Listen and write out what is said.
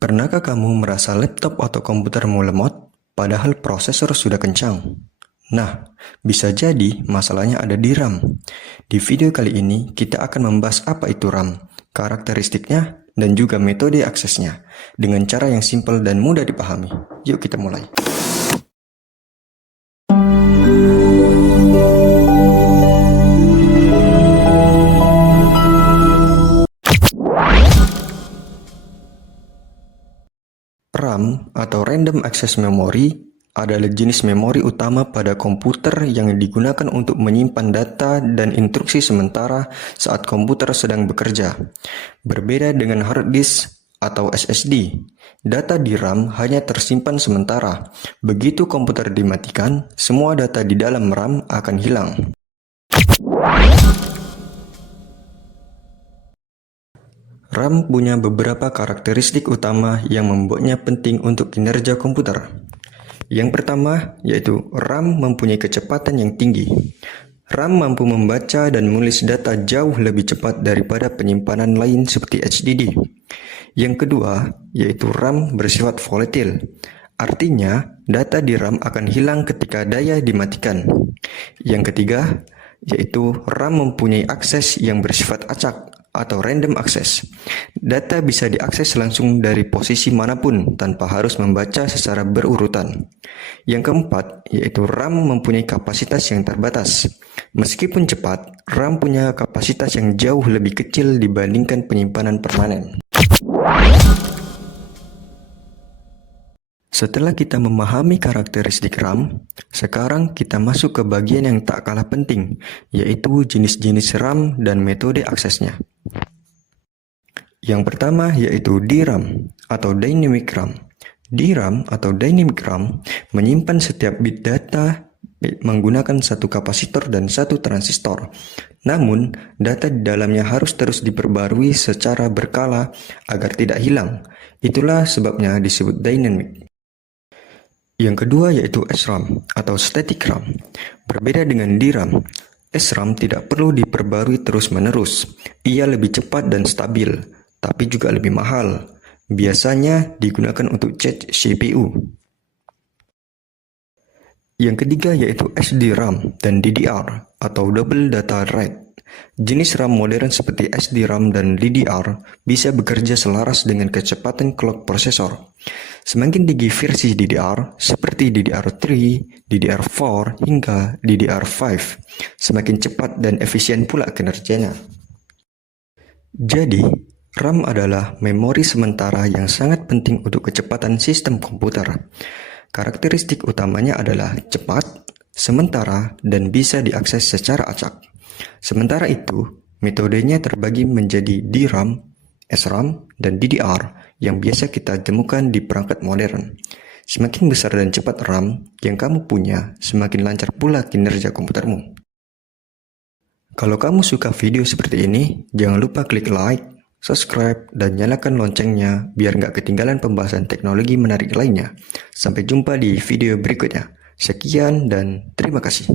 Pernahkah kamu merasa laptop atau komputermu lemot, padahal prosesor sudah kencang? Nah, bisa jadi masalahnya ada di RAM. Di video kali ini, kita akan membahas apa itu RAM, karakteristiknya, dan juga metode aksesnya, dengan cara yang simpel dan mudah dipahami. Yuk kita mulai. RAM atau Random Access Memory adalah jenis memori utama pada komputer yang digunakan untuk menyimpan data dan instruksi sementara saat komputer sedang bekerja. Berbeda dengan hard disk atau SSD, data di RAM hanya tersimpan sementara. Begitu komputer dimatikan, semua data di dalam RAM akan hilang. RAM punya beberapa karakteristik utama yang membuatnya penting untuk kinerja komputer. Yang pertama, yaitu RAM mempunyai kecepatan yang tinggi. RAM mampu membaca dan menulis data jauh lebih cepat daripada penyimpanan lain seperti HDD. Yang kedua, yaitu RAM bersifat volatil. Artinya, data di RAM akan hilang ketika daya dimatikan. Yang ketiga, yaitu RAM mempunyai akses yang bersifat acak atau random access. Data bisa diakses langsung dari posisi manapun tanpa harus membaca secara berurutan. Yang keempat, yaitu RAM mempunyai kapasitas yang terbatas. Meskipun cepat, RAM punya kapasitas yang jauh lebih kecil dibandingkan penyimpanan permanen. Setelah kita memahami karakteristik RAM, sekarang kita masuk ke bagian yang tak kalah penting, yaitu jenis-jenis RAM dan metode aksesnya. Yang pertama yaitu DRAM atau Dynamic RAM. DRAM atau Dynamic RAM menyimpan setiap bit data menggunakan satu kapasitor dan satu transistor. Namun, data di dalamnya harus terus diperbarui secara berkala agar tidak hilang. Itulah sebabnya disebut dynamic. Yang kedua yaitu SRAM atau Static RAM. Berbeda dengan DRAM, SRAM tidak perlu diperbarui terus-menerus. Ia lebih cepat dan stabil, tapi juga lebih mahal. Biasanya digunakan untuk cache CPU. Yang ketiga yaitu SDRAM dan DDR atau Double Data Rate. Jenis RAM modern seperti SDRAM dan DDR bisa bekerja selaras dengan kecepatan clock prosesor. Semakin tinggi versi DDR, seperti DDR3, DDR4, hingga DDR5, semakin cepat dan efisien pula kinerjanya. Jadi, RAM adalah memori sementara yang sangat penting untuk kecepatan sistem komputer. Karakteristik utamanya adalah cepat, sementara, dan bisa diakses secara acak. Sementara itu, metodenya terbagi menjadi DRAM, SRAM, dan DDR yang biasa kita temukan di perangkat modern. Semakin besar dan cepat RAM yang kamu punya, semakin lancar pula kinerja komputermu. Kalau kamu suka video seperti ini, jangan lupa klik like, subscribe, dan nyalakan loncengnya biar nggak ketinggalan pembahasan teknologi menarik lainnya. Sampai jumpa di video berikutnya. Sekian dan terima kasih.